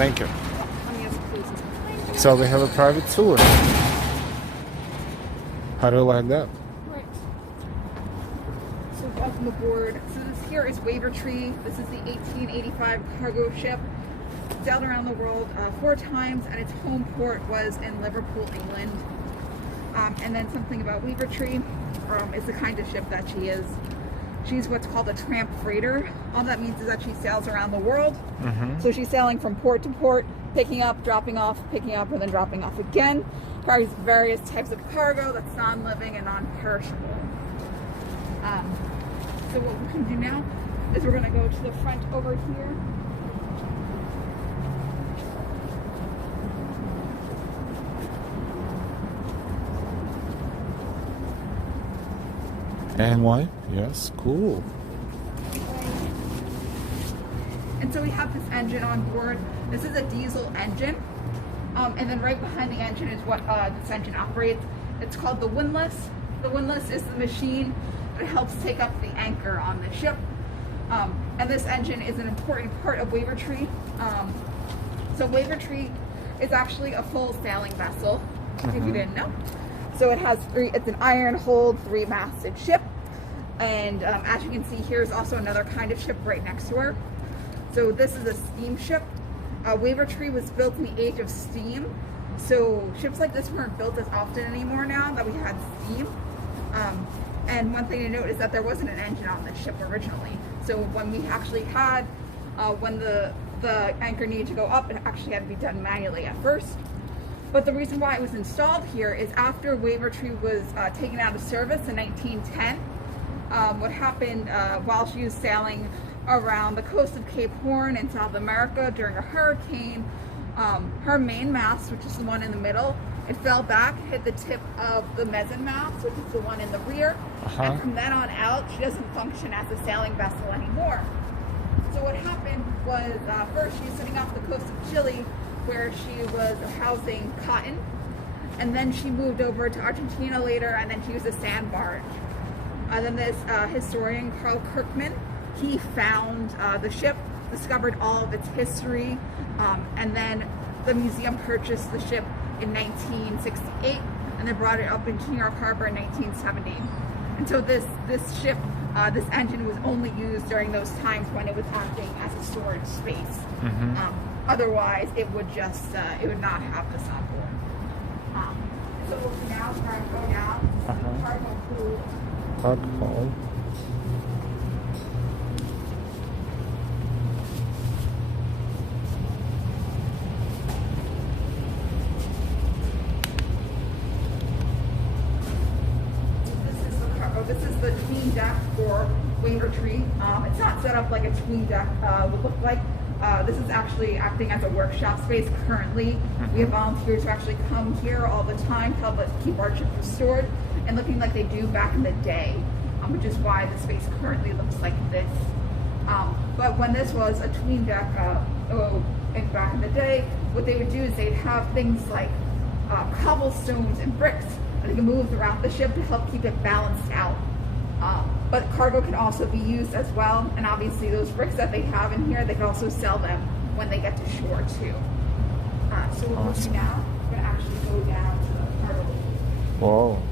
Thank you. Let me ask please. So we have a private tour. How do you like that? Right. So welcome aboard. So this here is Wavertree. This is the 1885 cargo ship. Sailed around the world 4 times, and its home port was in Liverpool, England. And then something about Wavertree is the kind of ship that she is. She's what's called a tramp freighter. All that means is that she sails around the world. So she's sailing from port to port, picking up, dropping off, picking up, and then dropping off again. Carries various types of cargo that's non-living and non-perishable. So what we can do now is we're going to go to the front over here. And why? Yes, cool. And so we have this engine on board. This is a diesel engine. And then right behind the engine is what this engine operates. It's called the windlass. The windlass is the machine that helps take up the anchor on the ship. And this engine is an important part of Wavertree. So Wavertree is actually a full sailing vessel, if you didn't know. So it's an iron hulled 3-masted ship. And as you can see, here's also another kind of ship right next to her. So this is a steamship. Wavertree was built in the age of steam. So ships like this weren't built as often anymore now that we had steam. And one thing to note is that there wasn't an engine on this ship originally. So when we actually had, when the anchor needed to go up, it actually had to be done manually at first. But the reason why it was installed here is after Wavertree was taken out of service in 1910, what happened while she was sailing around the coast of Cape Horn in South America during a hurricane, her main mast, which is the one in the middle, it fell back, hit the tip of the mizzen mast, which is the one in the rear, and from then on out, she doesn't function as a sailing vessel anymore. So what happened was, first she was sitting off the coast of Chile, where she was housing cotton, and then she moved over to Argentina later, and then she was a sand barge. Then this historian, Carl Kirkman, he found the ship, discovered all of its history, and then the museum purchased the ship in 1968, and they brought it up into New York Harbor in 1970. And so this ship, this engine was only used during those times when it was acting as a storage space. Otherwise, it would just, it would not have this on board. So we'll now try to go down to the cargo pool. Cargo pool. This is the Tween deck for Wavertree. It's not set up like a Tween deck would look like. This is actually acting as a workshop space currently. We have volunteers who actually come here all the time to help us keep our ship restored and looking like they do back in the day, which is why the space currently looks like this. But when this was a Tween deck back in the day, what they would do is they'd have things like cobblestones and bricks that they can move throughout the ship to help keep it balanced out. But cargo can also be used as well, and obviously those bricks that they have in here, they can also sell them when they get to shore too. So what we'll do now, we're going to actually go down to the cargo. Whoa.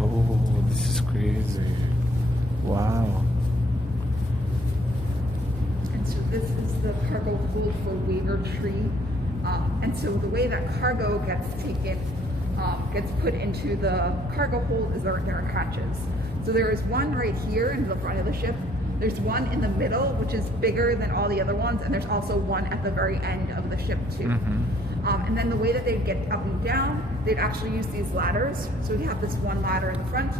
Oh, this is crazy. Wow. And so this is the cargo hold for Wavertree. And so the way that cargo gets taken, gets put into the cargo hold is there are hatches. So there is one right here in the front of the ship. There's one in the middle, which is bigger than all the other ones, and there's also one at the very end of the ship too. And then the way that they'd get up and down, they'd actually use these ladders. So we have this one ladder in the front,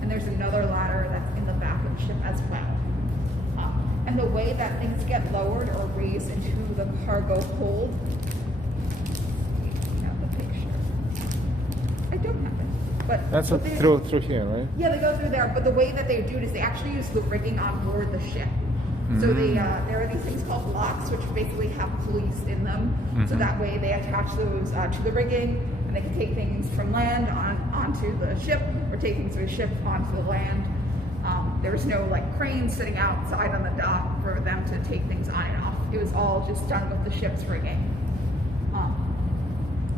and there's another ladder that's in the back of the ship as well. And the way that things get lowered or raised into the cargo hold, I have the picture. I don't have it, but That's what through here, right? yeah, they go through there. But the way that they do it is they actually use the rigging on board the ship. So there are these things called blocks, which basically have pulleys in them. So that way they attach those to the rigging, and they can take things from land onto the ship, or take things from the ship onto the land. There was no like crane sitting outside on the dock for them to take things on and off. It was all just done with the ship's rigging.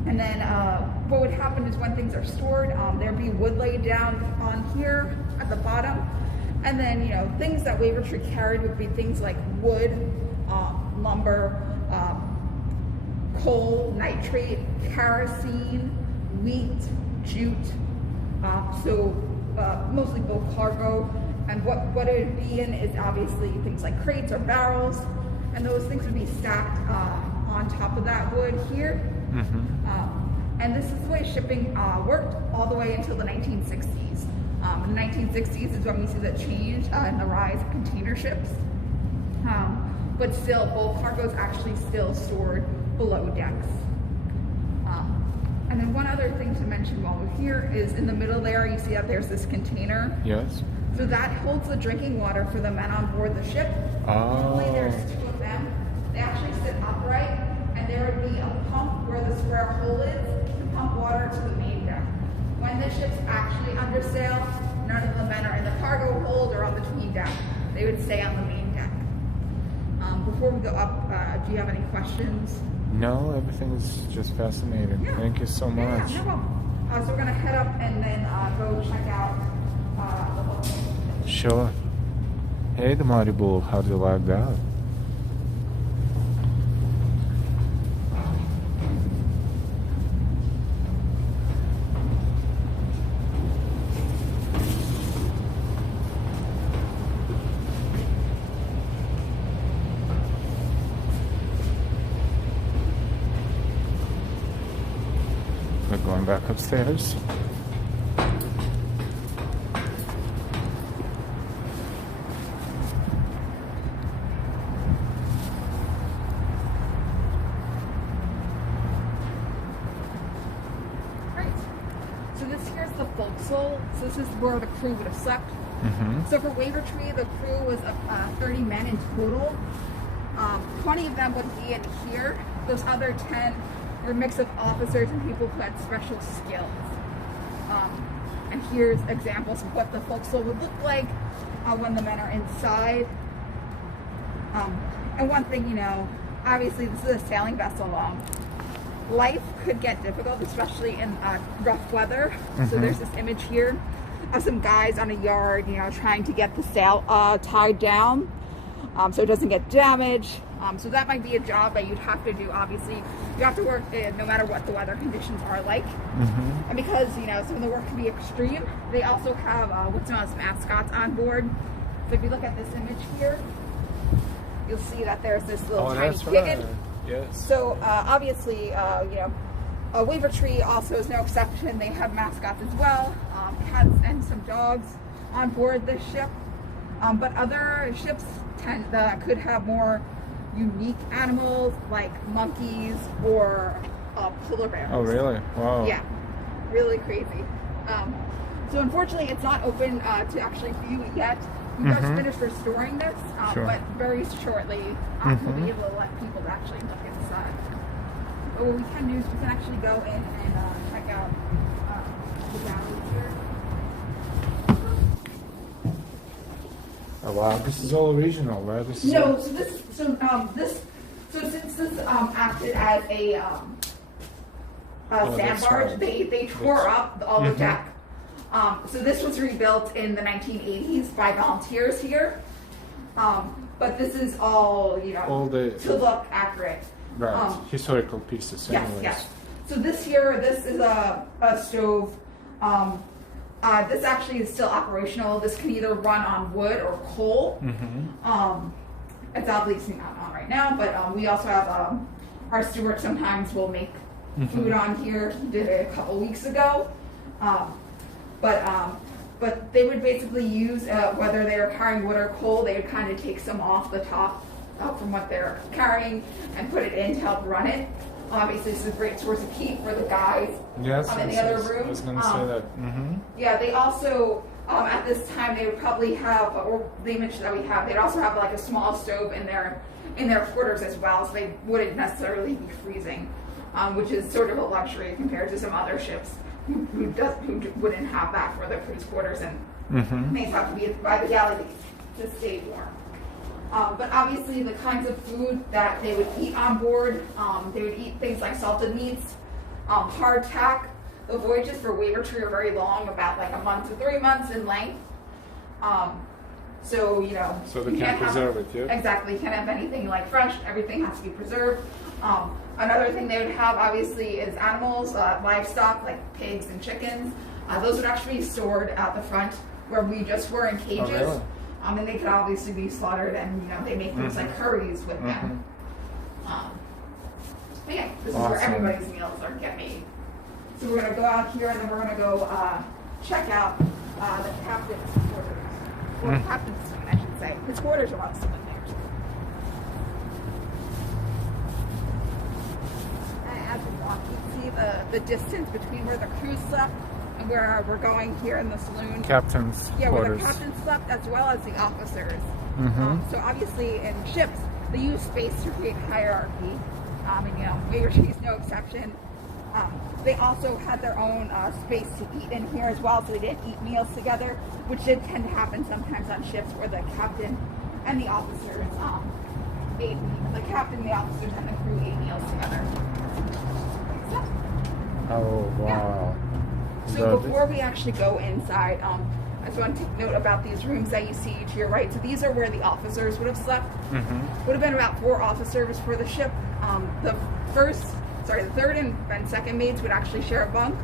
And then what would happen is when things are stored, there'd be wood laid down on here at the bottom. And then, you know, things that Wavertree carried would be things like wood, lumber, coal, nitrate, kerosene, wheat, jute. Mostly both cargo. And what it would be in is obviously things like crates or barrels. And those things would be stacked on top of that wood here. And this is the way shipping worked all the way until the 1960s. In the 1960s is when we see the change in the rise of container ships. But still, bulk cargo is actually still stored below decks. And then one other thing to mention while we're here is in the middle there, you see that there's this container. Yes. So that holds the drinking water for the men on board the ship. Normally there's two of them. They actually sit upright, and there would be a pump where the square hole is to pump water to the main deck. When the ship's actually under sail, none of the men are in the cargo hold or on the tween deck. They would stay on the main deck. Before we go up, do you have any questions? No, everything is just fascinating. Yeah. Thank you so much. Yeah, no problem. So we're going to head up and then go check out the boat. Sure. Hey, the Mighty Bull, how do you like that? We're going back upstairs. The forecastle. So this is where the crew would have slept. So for Wavertree, the crew was 30 men in total. 20 of them would be in here. Those other 10 were a mix of officers and people who had special skills. And here's examples of what the forecastle would look like when the men are inside. And one thing, you know, obviously this is a sailing vessel. Life could get difficult, especially in rough weather. So there's this image here of some guys on a yard, you know, trying to get the sail tied down so it doesn't get damaged. So that might be a job that you'd have to do. Obviously, you have to work no matter what the weather conditions are like. And because, you know, some of the work can be extreme, they also have what's known as mascots on board. So if you look at this image here, you'll see that there's this little tiny kitten. Yes. So obviously, you know, Wavertree also is no exception. They have mascots as well, cats and some dogs on board this ship. But other ships could have more unique animals like monkeys or polar bears. Oh, really? Wow. Yeah, really crazy. So unfortunately, it's not open to actually view it yet. We just finished restoring this, but very shortly we'll be able to let people actually look inside. But what we can do is we can actually go in and check out the gallery here. Oh, wow, this is all original, right? This is No, so since this acted as a sandbar, they tore up all the deck. So this was rebuilt in the 1980s by volunteers here. But this is all, you know, to look accurate. Right, historical pieces anyways. Yes. So this is a stove. This actually is still operational. This can either run on wood or coal. It's obviously not on right now, but we also have our steward sometimes will make food on here. He did it a couple weeks ago. But they would basically use, whether they were carrying wood or coal, they would kind of take some off the top from what they're carrying and put it in to help run it. Obviously, this is a great source of heat for the guys Yes, in the other room. I was going to say that. Yeah, they also At this time, they would probably have, or the image that we have, they'd also have like a small stove in their quarters as well, so they wouldn't necessarily be freezing, which is sort of a luxury compared to some other ships who wouldn't have that for their crew's quarters, and they have to be by the galley to stay warm. But obviously, the kinds of food that they would eat on board, they would eat things like salted meats, hardtack. The voyages for Wavertree are very long, about like a month to 3 months in length. So, you know. So they can't preserve it, yeah? Exactly. You can't have anything like fresh. Everything has to be preserved. Another thing they would have, obviously, is animals, livestock, like pigs and chickens. Those would actually be stored at the front where we just were in cages. Oh, really? And they could obviously be slaughtered, and, you know, they make things like curries with them. But yeah, this is where everybody's meals get made. So we're going to go out here, and then we're going to go check out the captain's quarters. Or captain's suite, I should say. His quarters are also in there. And as we walk, you can see the distance between where the crew slept and where we're going here in the saloon. Captain's quarters. Where the captain slept, as well as the officers. So obviously in ships, they use space to create hierarchy. And, you know, Wavertree is no exception. They also had their own space to eat in here as well, so they didn't eat meals together, which did tend to happen sometimes on ships where the captain and the officers ate. The captain, the officers, and the crew ate meals together. So, Oh, wow. yeah. So before we actually go inside, I just want to take note about these rooms that you see to your right. So these are where the officers would have slept. Would have been about 4 officers for the ship. The third and second maids would actually share a bunk.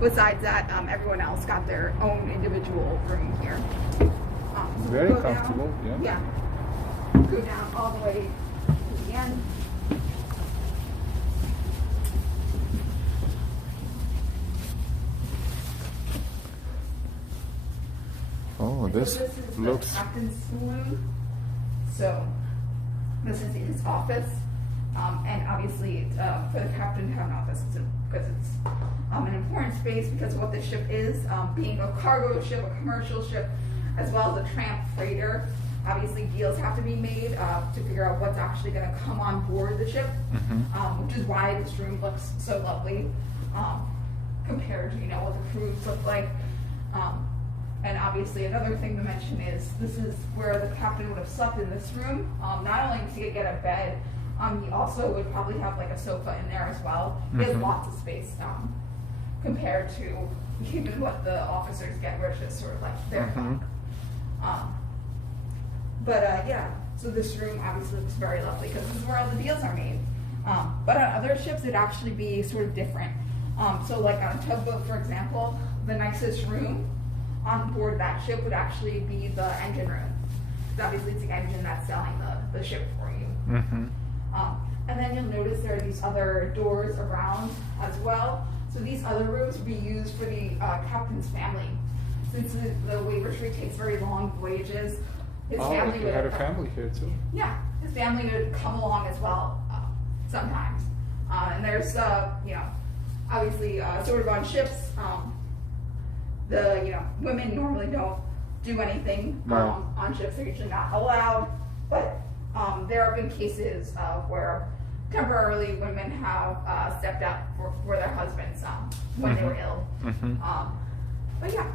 Besides that, everyone else got their own individual room here. So Very we'll comfortable, down, yeah. Go down all the way to the end. Oh, this This is looks... the captain's saloon. So this is his office. And obviously, for the captain to have an office, because it's an important space because of what this ship is, being a cargo ship, a commercial ship, as well as a tramp freighter. Obviously, deals have to be made to figure out what's actually going to come on board the ship, which is why this room looks so lovely compared to, you know, what the crews look like. And obviously, another thing to mention is this is where the captain would have slept in this room. Not only to get a bed, he also would probably have like a sofa in there as well. He has lots of space compared to even what the officers get, where it's just sort of like their bunk. Yeah, so this room obviously looks very lovely because this is where all the deals are made. But on other ships, it'd actually be sort of different. So like on a tugboat, for example, the nicest room on board that ship would actually be the engine room. Obviously, it's the engine that's selling the ship for you. And then you'll notice there are these other doors around as well. So these other rooms would be used for the captain's family. Since the Wavertree takes very long voyages, his family would had a family here too. Yeah, his family would come along as well sometimes. And there's, you know, obviously sort of on ships, the women normally don't do anything on ships. They're usually not allowed, but there have been cases where temporarily women have stepped out for their husbands when they were ill. But yeah,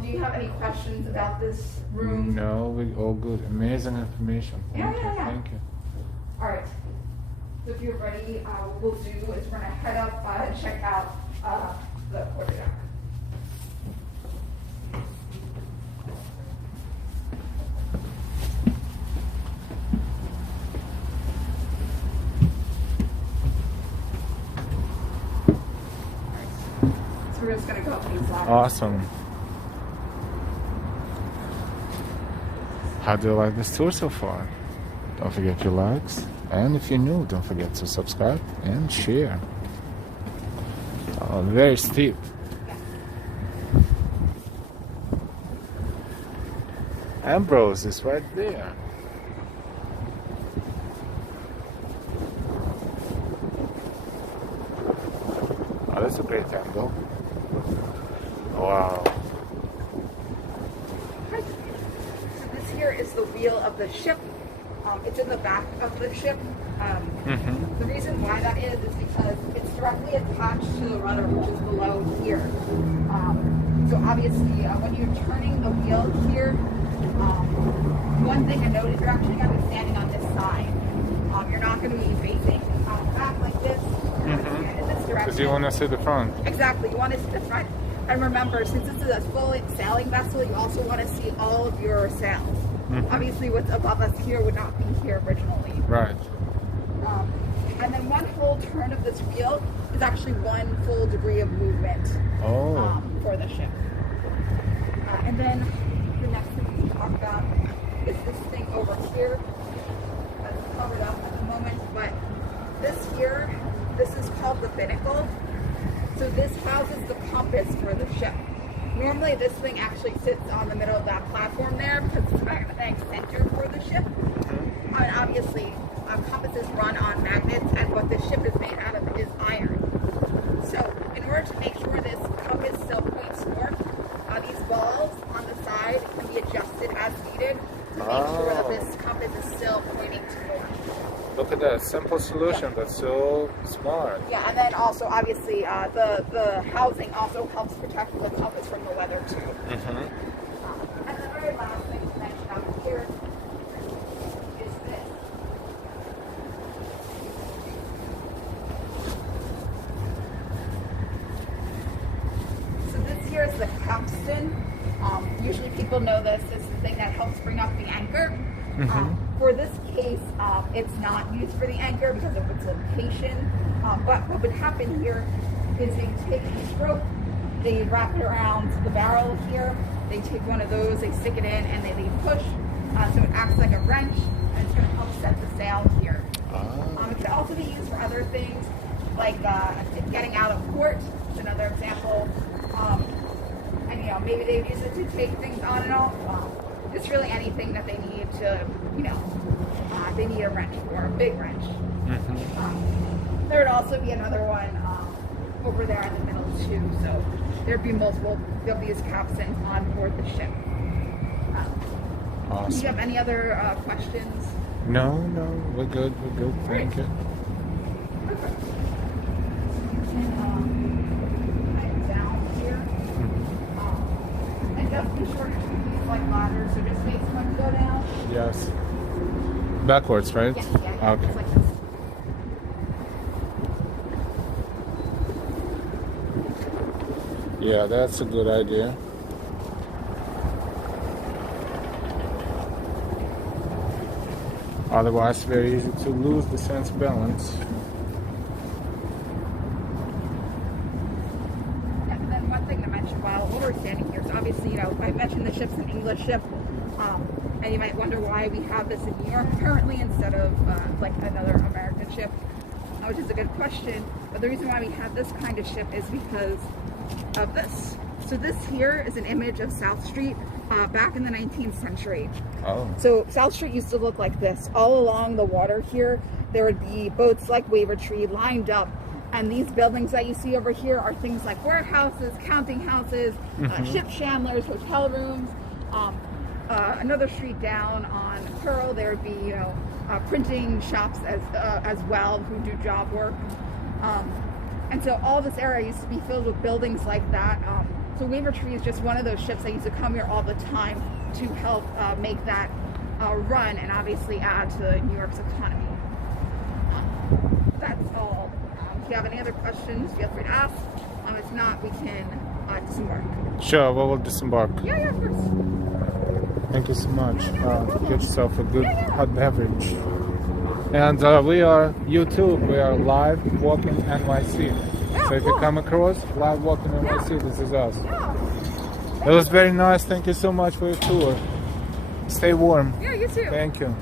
do you have any questions about this room? No, we all good. Amazing information. Thank you. Thank you. All right. So if you're ready, what we'll do is we're going to head up and check out the quarterdeck. We're just going to go up these ladders. Awesome. How do you like this tour so far? Don't forget your likes. And if you're new, don't forget to subscribe and share. Oh, very steep. Ambrose is right there. Oh, that's a great angle. Wow. the wheel of the ship. It's in the back of the ship. The reason why that is because it's directly attached to the rudder, which is below here. So obviously, when you're turning the wheel here, one thing to note is you're actually going to be standing on this side. You're not going to be facing back like this, in this direction. Because you want to see the front. Exactly, you want to see the front. And remember, since this is a full sailing vessel, you also want to see all of your sails. Obviously, what's above us here would not be here originally. Right. And then one full turn of this wheel is actually one full degree of movement for the ship. And then the next thing we can talk about is this thing over here that's covered up at the moment. But this here, this is called the binnacle. So this houses the compass for the ship. Normally this thing actually sits on the middle of that platform there because it's a magnetic center for the ship. And obviously compasses run on magnets, and what this ship is made out of is iron. So in order to make sure this compass still points north, these balls on the side can be adjusted as needed to make sure that this compass is still pointing to north. Look at that simple solution, that's so smart. Yeah, and then also obviously the housing also helps protect the compass from the weather too. And the very last thing to mention out here is this. So this here is the capstan. Usually people know this is the thing that helps bring up the anchor. For this case, it's not used for the anchor because of its location. But what would happen here is they take this rope, they wrap it around the barrel here, they take one of those, they stick it in, and they push. So it acts like a wrench, and it's going to help set the sail here. It could also be used for other things, like getting out of port. It's another example. And you know, maybe they use it to take things on and off. It's really anything that they need to, you know, they need a wrench for, a big wrench. There would also be another one over there in the middle too. So there'd be multiple of these capstans on board the ship. Awesome. Do you have any other questions? No, we're good, thank you. Okay. And down here. And just be sure to keep these like ladders, so just face one go down. Yes. Backwards, right? Yeah. Okay. Just like this. Yeah, that's a good idea. Otherwise, it's very easy to lose the sense of balance. And then one thing to mention while we're standing here, so obviously, you know, I mentioned the ship's an English ship, and you might wonder why we have this in New York currently instead of like another American ship, which is a good question. But the reason why we have this kind of ship is because of this. So this here is an image of South Street back in the 19th century. So South Street used to look like this. All along the water here, there would be boats like Wavertree lined up. And these buildings that you see over here are things like warehouses, counting houses, ship chandlers, hotel rooms. Another street down on Pearl, there would be, you know, printing shops as well who do job work. And so all this area used to be filled with buildings like that. So Wavertree is just one of those ships that used to come here all the time to help make that run and obviously add to New York's economy. That's all. If you have any other questions, feel free to ask. If not, we can disembark. Sure, we will disembark. Yeah, of course. Thank you so much. Get yourself a good hot beverage. And we are YouTube. We are live walking NYC. Yeah, so if you come across live walking NYC, this is us. Yeah. It was very nice. Thank you so much for your tour. Stay warm. Yeah, you too. Thank you.